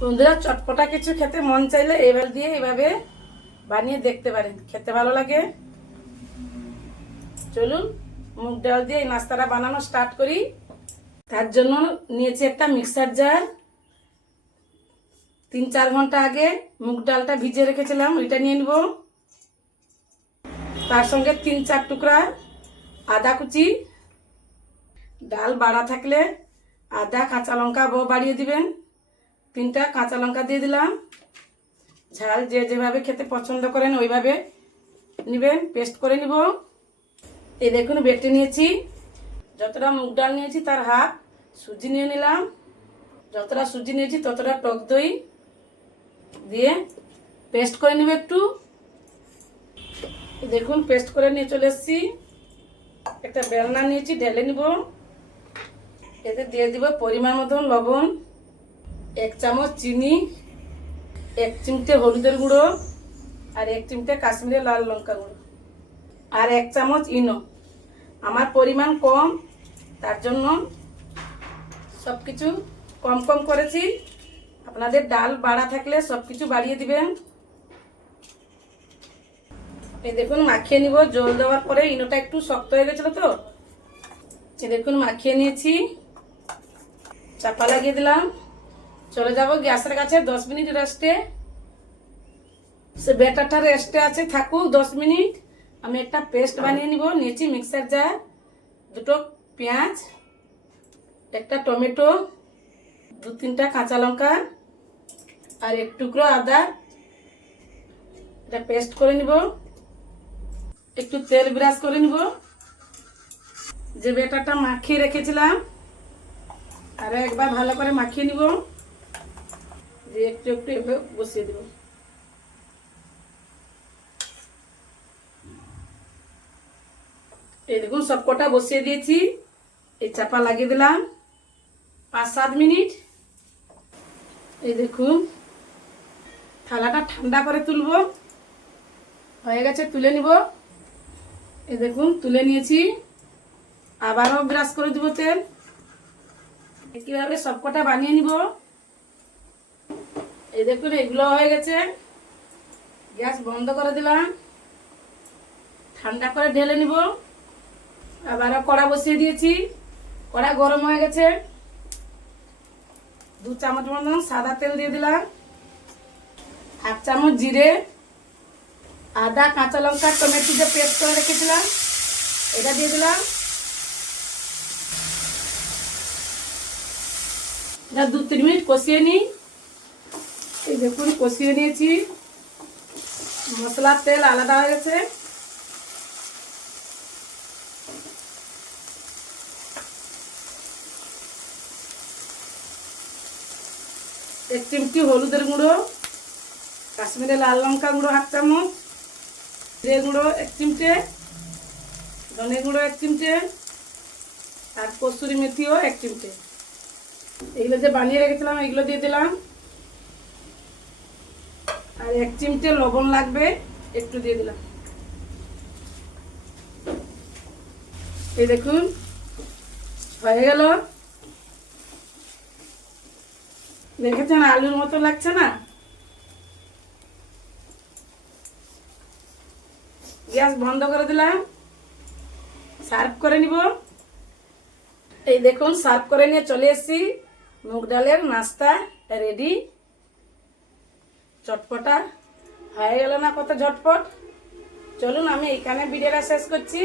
বন্ধুরা, চটপটা কিছু খেতে মন চাইলে এইভাবে বানিয়ে দেখতে পারেন, খেতে ভালো লাগে। চলুন মুগ ডাল দিয়ে এই নাস্তাটা বানানো স্টার্ট করি। তার জন্য নিয়েছি একটা মিক্সার জার। 3-4 ঘন্টা আগে মুগ ডালটা ভিজিয়ে রেখেছিলাম, ওইটা নিয়ে নিব। তার সঙ্গে 3-4 টুকরা আদা কুচি। ডাল বাড়া থাকলে আদা কাঁচা লঙ্কা বাড়িয়ে দিবেন। 3টা কাঁচা লঙ্কা দিয়ে দিলাম। ঝাল যে যেভাবে খেতে পছন্দ করেন ওইভাবে নেবেন। পেস্ট করে নিব। এই দেখুন বেটে নিয়েছি। যতটা মুগ ডাল নিয়েছি তার হাফ সুজি নিয়ে নিলাম। যতটা সুজি নিয়েছি ততটা টক দই দিয়ে পেস্ট করে নিব একটু। দেখুন পেস্ট করে নিয়ে চলে এসেছি। একটা বেলনা নিয়েছি, ঢেলে নিব। এতে দিয়ে দিব পরিমাণ মতন লবণ, 1 চামচ চিনি, 1 চিমটে হলুদের গুঁড়ো, আর 1 চিমটে কাশ্মীরি লাল লঙ্কা গুঁড়ো, আর 1 চামচ ইনো। আমার পরিমাণ কম, তার জন্য সব কিছু কম কম করেছি। আপনাদের ডাল বাড়া থাকলে সব কিছু বাড়িয়ে দিবেন। এই দেখুন মাখিয়ে নিব। জল দেওয়ার পরে ইনোটা একটু শক্ত হয়ে গেছিলো তো, এই দেখুন মাখিয়ে নিয়েছি। চাপা লাগিয়ে দিলাম। চলে যাব গ্যাসের কাছে 10 মিনিট রেস্টে। সে ব্যাটারটা রেস্টে আছে, থাকুক 10 মিনিট। আমি একটা পেস্ট বানিয়ে নিব। নিয়েছি মিক্সার জার, 2টো পেঁয়াজ, একটা টমেটো, 2-3টা কাঁচা লঙ্কা, আর 1 টুকরো আদা। এটা পেস্ট করে নিব। একটু তেল ব্রাশ করে নিব। যে ব্যাটারটা মাখিয়ে রেখেছিলাম আরো একবার ভালো করে মাখিয়ে নিব। দিয়ে একটু একটু এভাবে বসিয়ে দেব। এই দেখুন সবকটা বসিয়ে দিয়েছি। এই চাপা লাগিয়ে দিলাম 5-7 মিনিট। এই দেখুন থালাটা ঠান্ডা করে তুলব। হয়ে গেছে, তুলে নিব। এই দেখুন তুলে নিয়েছি। আবারও ব্রাশ করে দিব তেল। একইভাবে সবকটা বানিয়ে নিব। এই দেখুন এগুলো হয়ে গেছে। গ্যাস বন্ধ করে দিলাম। ঠান্ডা করে ঢেলে নিব। আবারও কড়া বসিয়ে দিয়েছি। কড়া গরম হয়ে গেছে। 2 চামচ মতন সাদা তেল দিয়ে দিলাম। 1 চামচ জিরে, আদা কাঁচা লঙ্কা টমেটো যে পেস্ট করে রেখেছিলাম এটা দিয়ে দিলাম। এটা 2-3 মিনিট কষিয়ে নিই। এই দেখুন কষিয়ে নিয়েছি। মশলার তেল আলাদা হয়ে গেছে। এক চিমটি হলুদের গুঁড়ো, কাশ্মীরি লাল লঙ্কা গুঁড়ো 1 চামচ, জিরে গুঁড়ো 1 চিমটে, ধনে গুঁড়ো 1 চিমটে, আর কসুরি মেথিও 1 চিমটে। এগুলো যে বানিয়ে রেখেছিলাম এগুলো দিয়ে দিলাম। আর 1 চিমটে লবণ লাগবে, একটু দিয়ে দিলাম। এই দেখুন হয়ে গেল। দেখেছেন আলুর মতো লাগছে না? গ্যাস বন্ধ করে দিলাম। সার্ভ করে নিব। এই দেখুন সার্ভ করে নিয়ে চলে এসেছি। মুগ ডালের নাস্তা রেডি। চটপটা হয়ে গেল না কত ঝটপট। চলুন আমি এখানে ভিডিওটা শেষ করছি।